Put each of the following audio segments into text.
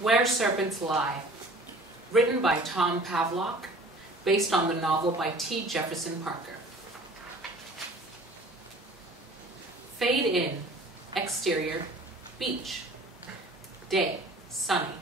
Where Serpents Lie, written by Tom Pavlock, based on the novel by T. Jefferson Parker. Fade in, exterior, beach. Day, sunny.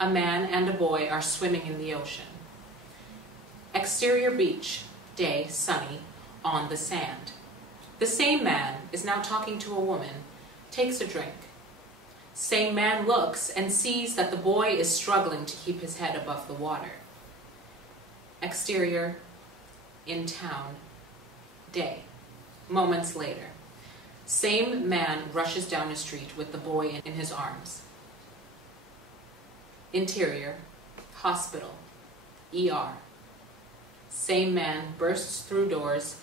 A man and a boy are swimming in the ocean. Exterior beach, day, sunny, on the sand. The same man is now talking to a woman, takes a drink. Same man looks and sees that the boy is struggling to keep his head above the water. Exterior, in town, day. Moments later, same man rushes down a street with the boy in his arms. Interior, hospital, ER. Same man bursts through doors.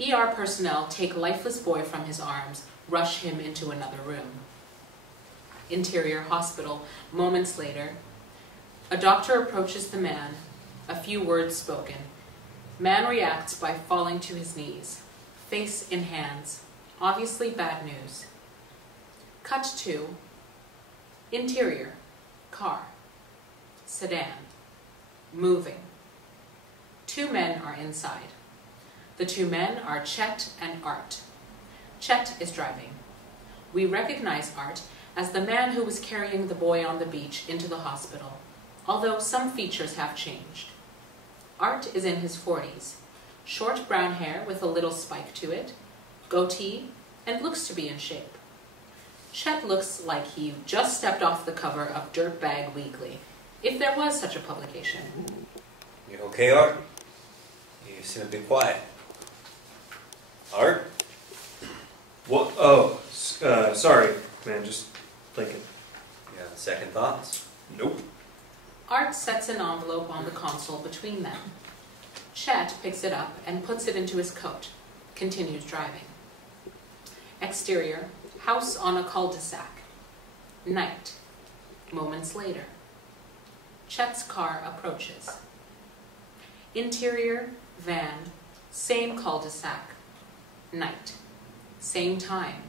ER personnel take lifeless boy from his arms, rush him into another room. Interior, hospital, moments later. A doctor approaches the man, a few words spoken. Man reacts by falling to his knees, face in hands, obviously bad news. Cut to interior, car, sedan, moving. Two men are inside. The two men are Chet and Art. Chet is driving. We recognize Art as the man who was carrying the boy on the beach into the hospital, although some features have changed. Art is in his 40s, short brown hair with a little spike to it, goatee, and looks to be in shape. Chet looks like he just stepped off the cover of Dirtbag Weekly, if there was such a publication. You okay, Art? You seem a bit quiet. Art? What? Oh, sorry, man, just thinking. You have second thoughts? Nope. Art sets an envelope on the console between them. Chet picks it up and puts it into his coat, continues driving. Exterior, house on a cul-de-sac. Night. Moments later. Chet's car approaches. Interior, van, same cul-de-sac. Night. Same time.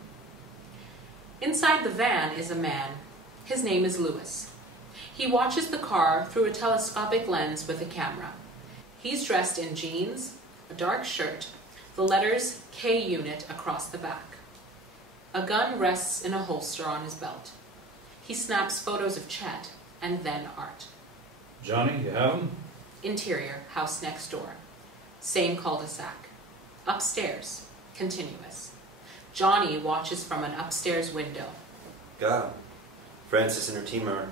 Inside the van is a man. His name is Louis. He watches the car through a telescopic lens with a camera. He's dressed in jeans, a dark shirt, the letters K Unit across the back. A gun rests in a holster on his belt. He snaps photos of Chet and then Art. Johnny, you have him? Interior, house next door. Same cul-de-sac. Upstairs, continuous. Johnny watches from an upstairs window. Got him. Frances and her team are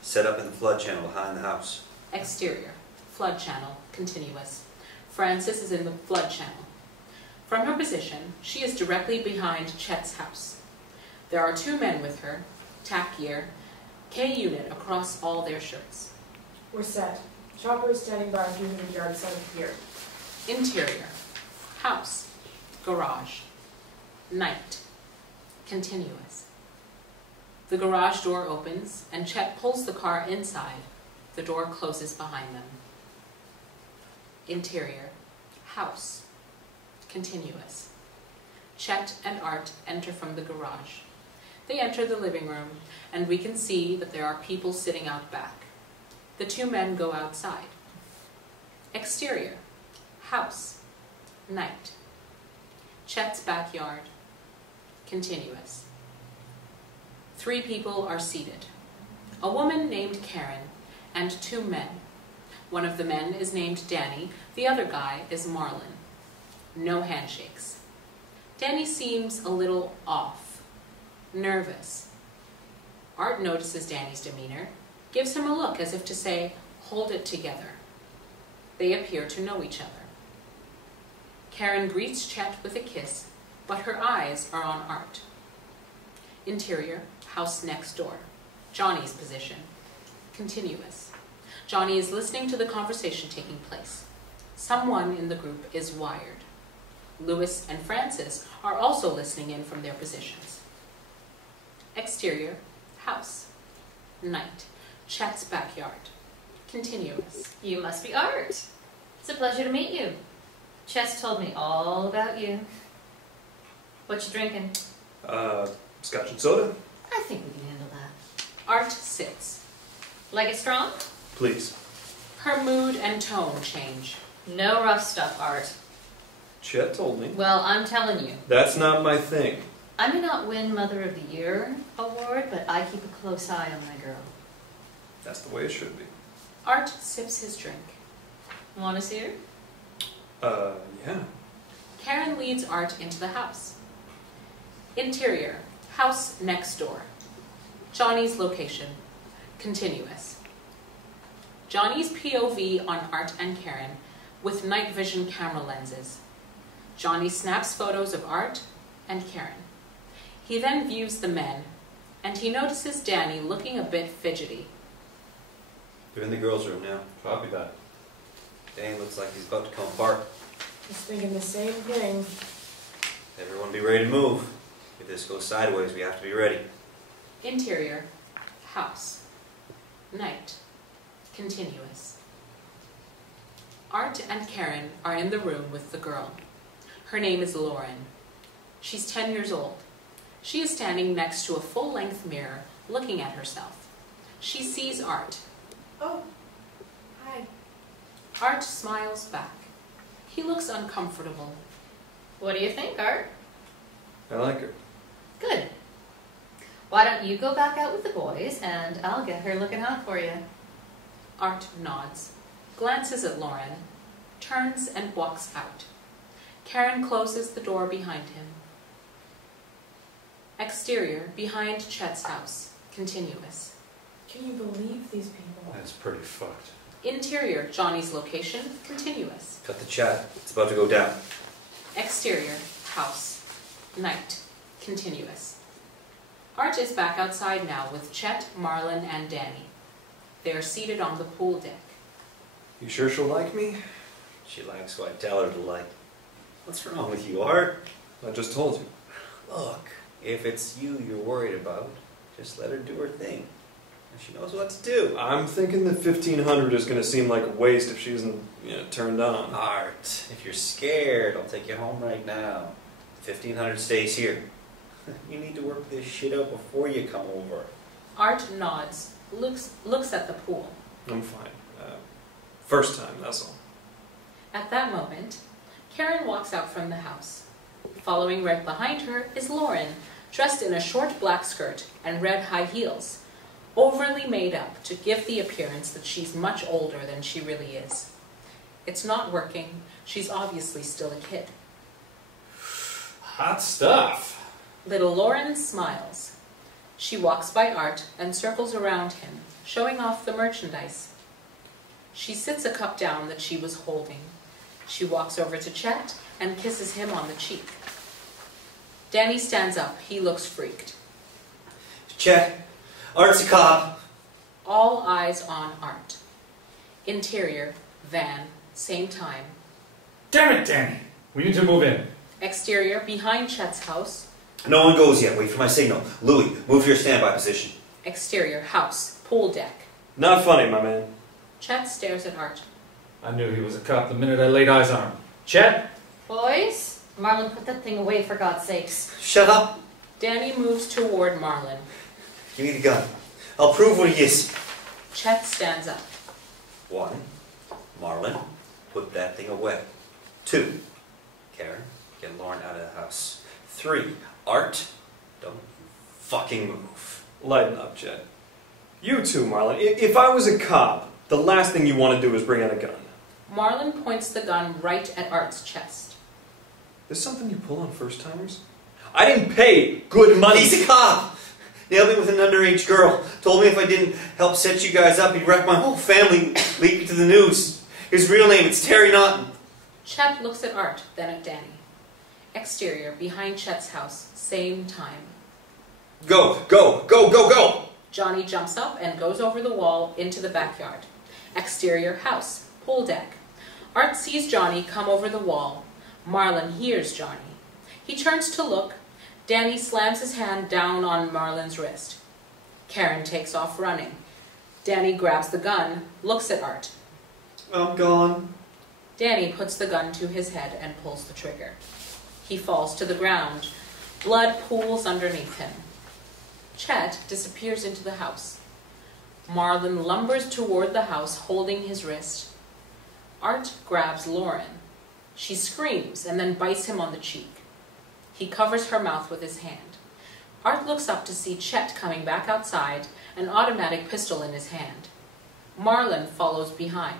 set up in the flood channel behind the house. Exterior, flood channel, continuous. Frances is in the flood channel. From her position, she is directly behind Chet's house. There are two men with her, tack gear, K Unit across all their shirts. We're set. Chopper is standing by a few hundred yards south of here. Interior, house, garage, night, continuous. The garage door opens and Chet pulls the car inside. The door closes behind them. Interior, house, continuous. Chet and Art enter from the garage. They enter the living room and we can see that there are people sitting out back. The two men go outside. Exterior, house, night. Chet's backyard, continuous. Three people are seated. A woman named CARYN and two men. One of the men is named Danny, the other guy is MARLON. No handshakes. Danny seems a little off, nervous. Art notices Danny's demeanor, gives him a look as if to say, hold it together. They appear to know each other. CARYN greets Chet with a kiss, but her eyes are on Art. Interior, house next door. Johnny's position, continuous. Johnny is listening to the conversation taking place. Someone in the group is wired. Louis and Frances are also listening in from their positions. Exterior, house, night. Chet's backyard, continuous. You must be Art. It's a pleasure to meet you. Chet's told me all about you. What you drinking? Scotch and soda? I think we can handle that. Art sits. Like it strong? Please. Her mood and tone change. No rough stuff, Art. Chet told me. Well, I'm telling you. That's not my thing. I may not win Mother of the Year award, but I keep a close eye on my girl. That's the way it should be. Art sips his drink. Want to see her? Yeah. CARYN leads Art into the house. Interior, house next door. Johnny's location, continuous. Johnny's POV on Art and CARYN with night vision camera lenses. Johnny snaps photos of Art and CARYN. He then views the men, and he notices Danny looking a bit fidgety. They're in the girls' room now. Copy that. Danny looks like he's about to come apart. I was thinking the same thing. Everyone be ready to move. If this goes sideways, we have to be ready. Interior, house, night, continuous. Art and CARYN are in the room with the girl. Her name is Lauren. She's 10 years old. She is standing next to a full-length mirror, looking at herself. She sees Art. Oh, hi. Art smiles back. He looks uncomfortable. What do you think, Art? I like her. Good. Why don't you go back out with the boys, and I'll get her looking hot for you. Art nods, glances at Lauren, turns and walks out. CARYN closes the door behind him. Exterior, behind Chet's house, continuous. Can you believe these people? That's pretty fucked. Interior, Johnny's location, continuous. Cut the chat. It's about to go down. Exterior, house, night, continuous. Art is back outside now with Chet, Marlon, and Danny. They are seated on the pool deck. You sure she'll like me? She likes who I tell her to like. What's wrong with you, Art? I just told you. Look, if it's you you're worried about, just let her do her thing. She knows what to do. I'm thinking the 1500 is going to seem like a waste if she isn't, turned on. Art, if you're scared, I'll take you home right now. 1500 stays here. You need to work this shit out before you come over. Art nods, looks at the pool. I'm fine. First time, that's all. At that moment, CARYN walks out from the house. Following right behind her is Lauren, dressed in a short black skirt and red high heels, overly made up to give the appearance that she's much older than she really is. It's not working. She's obviously still a kid. Hot stuff. Little Lauren smiles. She walks by Art and circles around him, showing off the merchandise. She sits a cup down that she was holding. She walks over to Chet and kisses him on the cheek. Danny stands up. He looks freaked. Chet, Art's a cop. All eyes on Art. Interior, van, same time. Damn it, Danny. We need to move in. Exterior, behind Chet's house. No one goes yet. Wait for my signal. Louis, move to your standby position. Exterior, house, pool deck. Not funny, my man. Chet stares at Art. I knew he was a cop the minute I laid eyes on him. Chet? Boys, Marlon, put that thing away for God's sakes. Shut up. Danny moves toward Marlon. Give me the gun. I'll prove what he is. Chet stands up. 1, Marlon, put that thing away. 2, CARYN, get Lauren out of the house. 3, Art, don't you fucking move. Lighten up, Chet. You too, Marlon. If I was a cop, the last thing you want to do is bring out a gun. Marlon points the gun right at Art's chest. This something you pull on first-timers? I didn't pay good money. He's a cop. Nailed me with an underage girl. Told me if I didn't help set you guys up, he'd wreck my whole family, leak it to the news. His real name, it's Terry Notman. Chet looks at Art, then at Danny. Exterior, behind Chet's house, same time. Go, go, go, go, go! Johnny jumps up and goes over the wall into the backyard. Exterior, house, pool deck. Art sees Johnny come over the wall. Marlon hears Johnny. He turns to look. Danny slams his hand down on Marlon's wrist. CARYN takes off running. Danny grabs the gun, looks at Art. I'm gone. Danny puts the gun to his head and pulls the trigger. He falls to the ground. Blood pools underneath him. Chet disappears into the house. Marlon lumbers toward the house, holding his wrist. Art grabs Lauren. She screams and then bites him on the cheek. He covers her mouth with his hand. Art looks up to see Chet coming back outside, an automatic pistol in his hand. Marlon follows behind.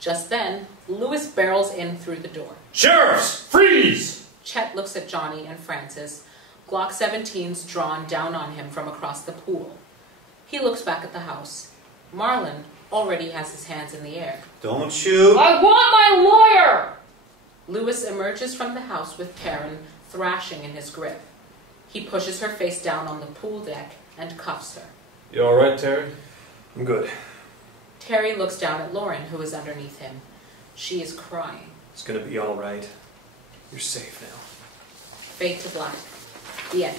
Just then, Lewis barrels in through the door. Sheriffs, freeze! Chet looks at Johnny and Francis, Glock 17s drawn down on him from across the pool. He looks back at the house. Marlon already has his hands in the air. Don't shoot! I want my lawyer! Lewis emerges from the house with CARYN thrashing in his grip. He pushes her face down on the pool deck and cuffs her. You alright, Terry? I'm good. Terry looks down at Lauren, who is underneath him. She is crying. It's gonna be alright. You're safe now. Fade to black. The end.